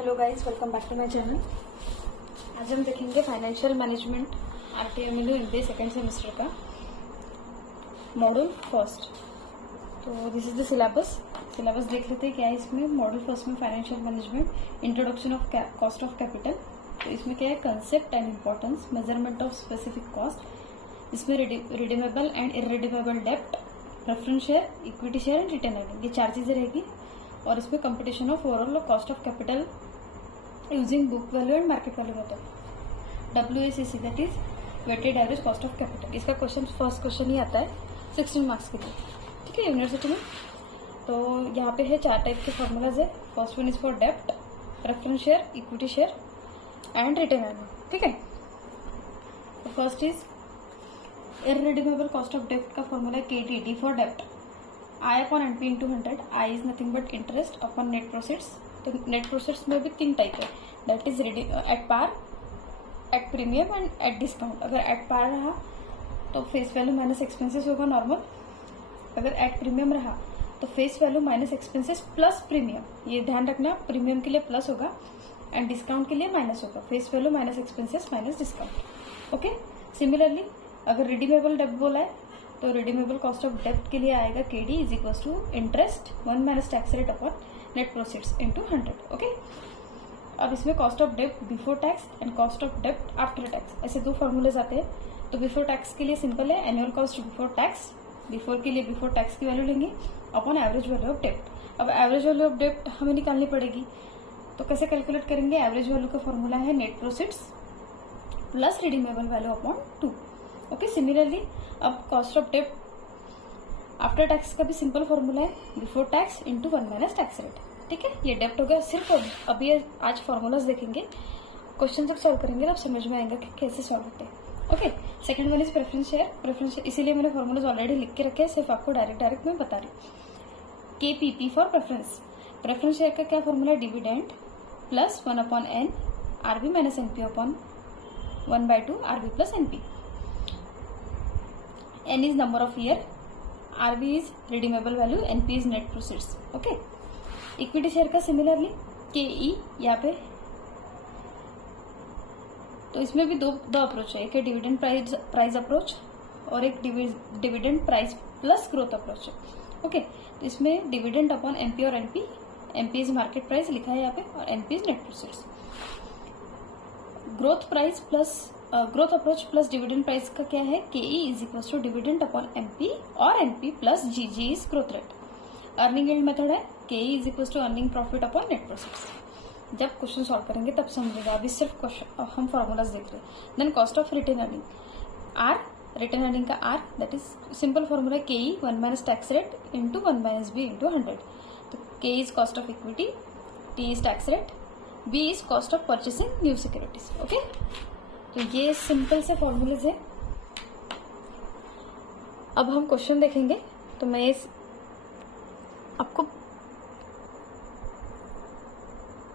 Hello guys, welcome back to my channel. आज हम देखेंगे financial management RTMLU Hindi second semester का मॉड्यूल फर्स्ट। तो दिस इज द सिलेबस देख लेते हैं क्या है इसमें। मॉड्यूल फर्स्ट में financial management, introduction of cost of capital. तो इसमें क्या है, concept and importance, measurement of specific cost. इसमें रिडीमेबल एंड इररिडीमेबल डेप्ट, preference share, equity share and retain earning, ये 4 चीजें रहेगी। और इसमें competition of overall cost of capital using book value and market value method, WACC, that is weighted average cost of capital. इसका first question ही आता है 16 मार्क्स के लिए, ठीक है, यूनिवर्सिटी में। तो यहाँ पे है 4 टाइप के फॉर्मूलाज है। फर्स्ट वन इज फॉर डेप्ट, preference share, equity share and retain earning, ठीक है। तो first is irredeemable cost of डेप्ट का फॉर्मूला है KD, D फॉर डेप्ट, I upon NP into 100। I is nothing but interest upon net proceeds। तो net proceeds में भी 3 टाइप है, that is at par, at premium and at discount. अगर at par रहा तो फेस वैल्यू माइनस एक्सपेंसेस होगा normal. अगर at premium रहा तो face value minus expenses plus premium, ये ध्यान रखना, प्रीमियम के लिए प्लस होगा एंड डिस्काउंट के लिए माइनस होगा। Face value minus expenses minus discount, okay. Similarly अगर रिडीमेबल डेब्ट बोला है तो रिडीमेबल कॉस्ट ऑफ डेप्ट के लिए आएगा KD is equal to interest 1 minus tax rate upon net proceeds into 100, okay. अब इसमें cost of dept before tax and cost of डेप्ट आफ्टर टैक्स, ऐसे 2 फॉर्मूलेज आते हैं। तो बिफोर टैक्स के लिए सिंपल है, annual cost before tax, before के लिए बिफोर टैक्स की वैल्यू लेंगे अपॉन एवरेज वैल्यू ऑफ डेप्ट। अब एवरेज वैल्यू ऑफ डेप्ट हमें निकालनी पड़ेगी, तो कैसे कैलकुलेट करेंगे। एवरेज वैल्यू का फॉर्मूला है net proceeds plus redeemable value upon 2, okay. Similarly अब कॉस्ट ऑफ डेप्ट आफ्टर टैक्स का भी सिंपल फॉर्मूला है, before tax into 1 minus tax rate, ठीक है। ये डेप्ट हो गया। सिर्फ अभी आज फॉर्मूलाज देखेंगे, क्वेश्चन जब सॉल्व करेंगे तब समझ में आएगा कि कैसे सॉल्व होते हैं, okay. Second one is preference share, इसीलिए मैंने फॉर्मूलाज ऑलरेडी लिख के रखे हैं, सिर्फ आपको डायरेक्ट मैं बता रही हूँ। KPP फॉर प्रेफरेंस शेयर का क्या फॉर्मूला है, dividend plus 1 upon N, RB minus NP upon 1/2 RB plus NP। N is number of year, RB is redeemable value, NP is net proceeds, okay। Equity share का similarly KE यहाँ पे, तो इसमें भी दो अप्रोच है, एक है डिविडेंड प्राइस अप्रोच और एक dividend price plus growth approach है, ओके। तो इसमें डिविडेंड अपॉन MP और NP, MP is market price लिखा है यहाँ पे और NP is net proceeds. Growth approach plus dividend price का क्या है, KE is equal to dividend upon MP और NP plus GG is growth rate. Earning yield method है, KE is equal to earning profit upon net proceeds. जब question solve करेंगे तब समझेगा, अभी सिर्फ क्वेश्चन हम फॉर्मूलाज देख रहे हैं। Then cost of retained earning, R, retained earning का R, that is simple formula KE 1 minus tax rate into 1 minus B into 100। तो KE is cost of equity, T is tax rate, B is cost of purchasing new securities, okay. तो ये simple से formulas है। अब हम question देखेंगे, तो मैं आपको